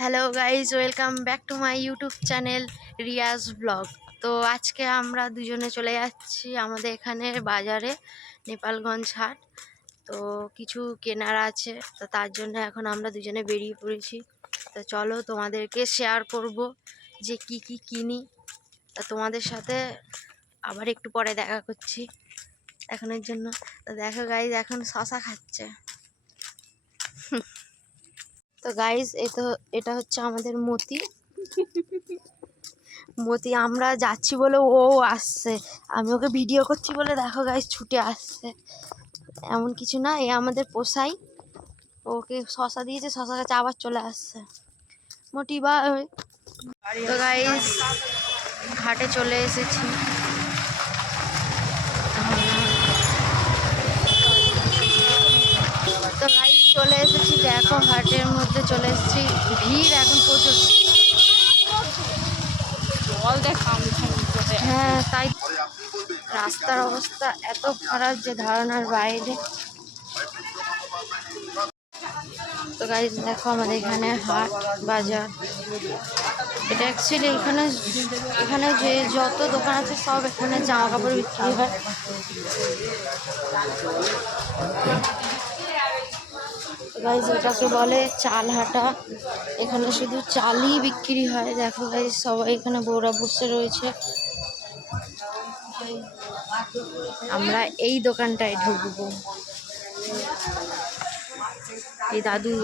Hello guys welcome back to my YouTube channel Riaz blog তো আজকে আমরা দুজনে চলে যাচ্ছি আমাদের এখানে বাজারে, নেপালগঞ্জ হাট। তো কিছু কেনার আছে, তো তার জন্য এখন আমরা দুজনে বেরিয়ে পড়েছি। তো চলো তোমাদেরকে শেয়ার করব যে কি কি কিনি। তা তোমাদের সাথে আবার একটু পরে দেখা করছি এখনের জন্য। তো দেখো গাইজ এখন শশা খাচ্ছে। তো গাইজ তো এটা হচ্ছে আমাদের মতি। মতি, আমরা যাচ্ছি বলে ও আসছে। আমি ওকে ভিডিও করছি বলে দেখো গাইজ ছুটে আসছে। এমন কিছু না, এ আমাদের পোষাই। ওকে শশা দিয়েছে শশা কাছে আবার চলে আসছে। মোটি বা তো গাইজ ঘাটে চলে এসেছি তো গাইজ চলে এসেছি দেখো হাটের মধ্যে চলে এসেছি। ভিড় এখন প্রচুর। জল হ্যাঁ তাই রাস্তার অবস্থা এত খারাপ যে ধারণার বাইরে। তো গাইজ দেখো আমাদের এখানে হাট বাজার। এটা অ্যাকচুয়ালি এখানে এখানে যে যত দোকান আছে সব এখানে জামা কাপড় বিক্রি হয়। গাইজ এটাকে বলে চাল হাটা। এখানে শুধু চালই বিক্রি হয়। দেখো গাইজ সবাই এখানে বউরা বসে রয়েছে। আমরা এই দোকানটায় ঢুকবো। এই দাদু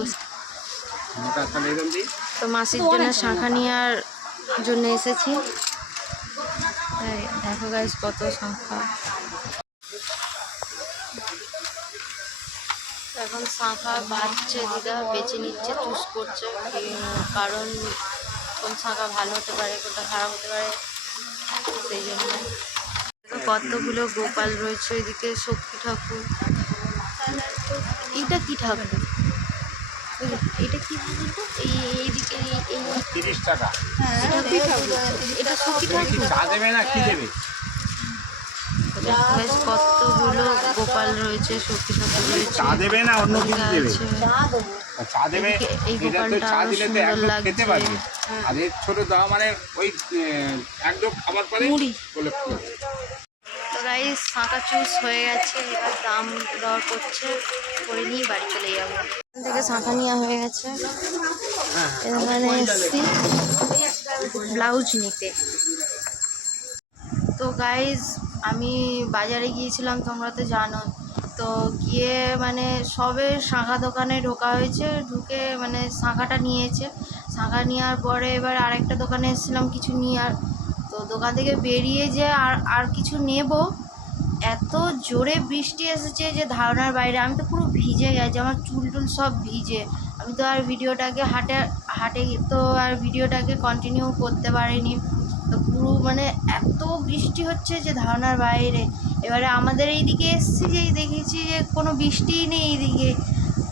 তো মাসির জন্য শাঁখা নেওয়ার জন্য এসেছি। দেখো গাইজ কত শাঁখা। এখন শাঁখা বাঁচছে দিদা বেছে নিচ্ছে চুজ করছে। কারণ কোন শাঁখা ভালো হতে পারে কোনটা খারাপ হতে পারে সেই জন্য। কতগুলো গোপাল রয়েছে এদিকে শক্তি ঠাকুর? এটা কি ঠাকুর? এটা কি গো? এই এইদিকে এই- তিরিশ টাকা। এটা শক্তি ঠাকুর? চা দেবে না কি দেবে? দেখো কতগুলো গোপাল রয়েছে শক্তি ঠাকুর রয়েছে চা দেবে না অন্য কিছু দেবে আছে। চা দেবে এই গোপালটা চা আরও দিলে তো সুন্দর একদম লাগছে। খেতে পারবে হ্যাঁ। আর এর ছোট দেওয়া মানে ওই একদম খাবার পরে মুড়ি। গাইস ফাঁকা চুজ হয়ে গেছে এবার দাম দর করছে করে নিয়ে বাড়ি চলে যাব এখান থেকে শাঁখা নেওয়া হয়ে গেছে এখানে এসছি ব্লাউজ নিতে তো গাইজ আমি বাজারে গিয়েছিলাম, তোমরা তো জানো তো গিয়ে মানে সবে শাঁখা দোকানে ঢোকা হয়েছে, ঢুকে মানে শাঁখাটা নিয়েছে। শাঁখা নেওয়ার পরে এবার আরেকটা দোকানে এসেছিলাম কিছু নেওয়ার। তো দোকান থেকে বেরিয়ে যে আর আর কিছু নেব, এত জোরে বৃষ্টি এসেছে যে ধারণার বাইরে। আমি তো পুরো ভিজে গেছি, আমার চুল টুল সব ভিজে। আমি তো আর ভিডিওটাকে হাটে হাটে তো আর ভিডিওটাকে কন্টিনিউ করতে পারিনি। তো পুরো মানে এত বৃষ্টি হচ্ছে যে ধারণার বাইরে। এবারে আমাদের এই দিকে এসছি যেই দেখেছি যে কোনো বৃষ্টিই নেই এইদিকে।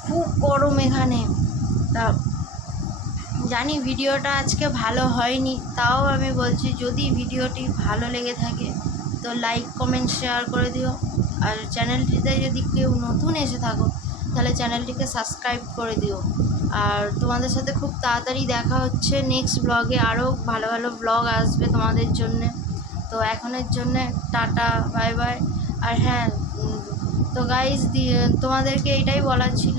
খুব গরম এখানে। তা জানি ভিডিওটা আজকে ভালো হয়নি, তাও আমি বলছি যদি ভিডিওটি ভালো লেগে থাকে তো লাইক কমেন্ট শেয়ার করে দিও। আর চ্যানেলটিতে যদি কেউ নতুন এসে থাকো, তাহলে চ্যানেলটিকে সাবস্ক্রাইব করে দিও। আর তোমাদের সাথে খুব তাড়াতাড়ি দেখা হচ্ছে। নেক্সট ব্লগে আরও ভালো ভালো ব্লগ আসবে তোমাদের জন্যে। তো এখনের জন্যে টাটা বাই বাই আর হ্যাঁ তো গাইজ তোমাদেরকে এটাই বলার ছিল।